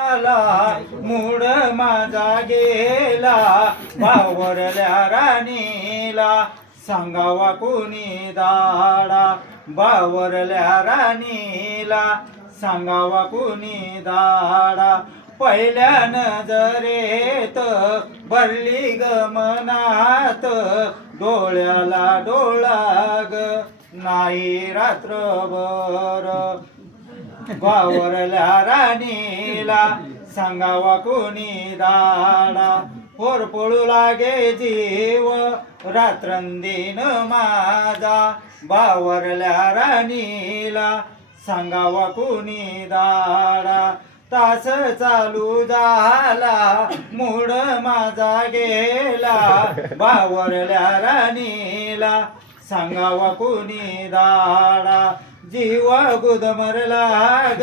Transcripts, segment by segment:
mood माझा गेला बावरल्या राणीला सांगावा कोणी दाडा बावरल्या राणीला सांगावा कोणी दाडा पहिल्या नजरेत भरली गमनात डोळ्याला डोळा ग नाही रात्रभर बावरल्या राणीला सांगावा कोणी दाडा होरपळू लागे जीव रात्रंदिन माझा बावरल्या राणीला सांगावा कोणी दाडा तास चालू झाला मूड माझा गेला बावरल्या राणीला सांगावा कोणी दाडा जीव गुदमरला ग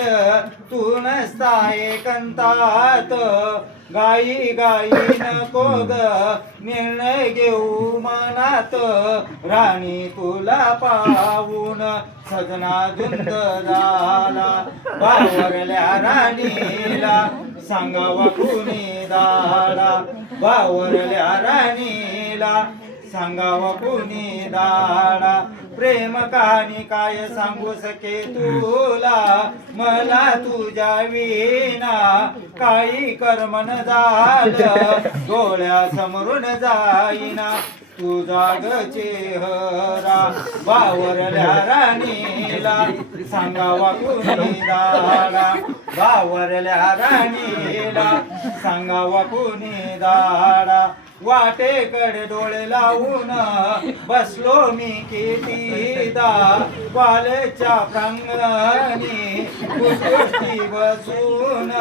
तू नसता एकांतात गाई गाई नको ग निर्णय घेऊ मनात राणी तुला पाहून सजना धुंद झाला बावरल्या राणीला सांगावा कुणी दाडा बावरल्या राणीला सांगावा कुणी दाडा प्रेम कहाणी काय सांगू सके तुला मला तुझ्या विना काही कर्मन झालं डोळ्या समोरून जाईना तुझा ग चेहरा बावरल्या राणीला सांगावा कुणी दाडा बावरल्या राणीला सांगावा कुणी दाडा वाटेकडे डोळे लावून बसलो मी कितीदा कॉलेजच्या प्रांगणी गोष्टी बसून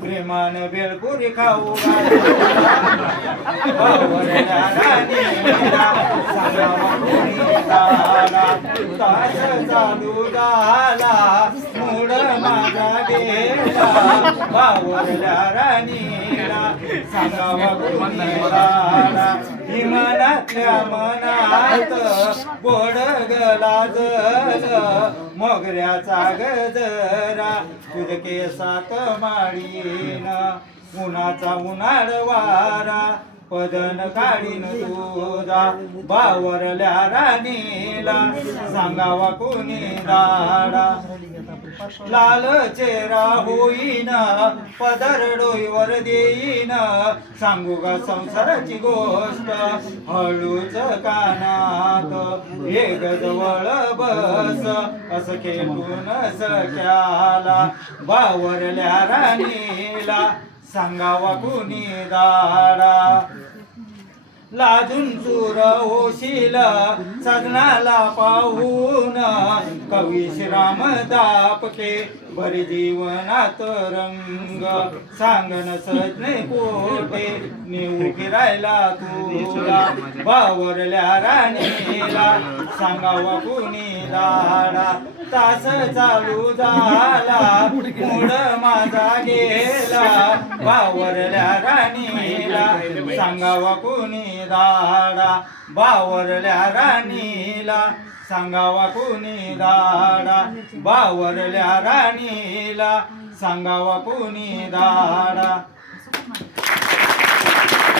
प्रेमान बेळपुरी खाऊ बावरल्या राणीला सांगावा कोणी दाडा तास चालू झाला मूड माझा गेला बावरल्या राणीला सांगावा कोणी दाडा हिमनातल्या मनात गोड गलाजल मोगऱ्याचा गजरा तुझ केसात माळीन उन्हाचा उन्हाळ वारा पदन काढीन तुझा बावरल्या राणीला सांगावा कोणी दाडा लाल चेहरा होईन पदर डोईवर देईन सांगू गा संसाराची गोष्ट हळूच कानात हे गजवळ बस असं खेळून सख्याला बावरल्या राणीला सांगावा कुणी दाडा लाजून चूर होशील सजनाला पाहून कवी श्रीराम दापके भरी जीवनात रंग सांगन सजने पोटे नेऊ फिरायला तुला बावरल्या राणीला सांगावा कुणी दाडा तास चालू झाला मूड माझा गेला बावरल्या राणीला सांगावा कुणी दाडा बावरल्या राणीला सांगावा कुणी दाडा बावरल्या राणीला सांगावा कुणी दाडा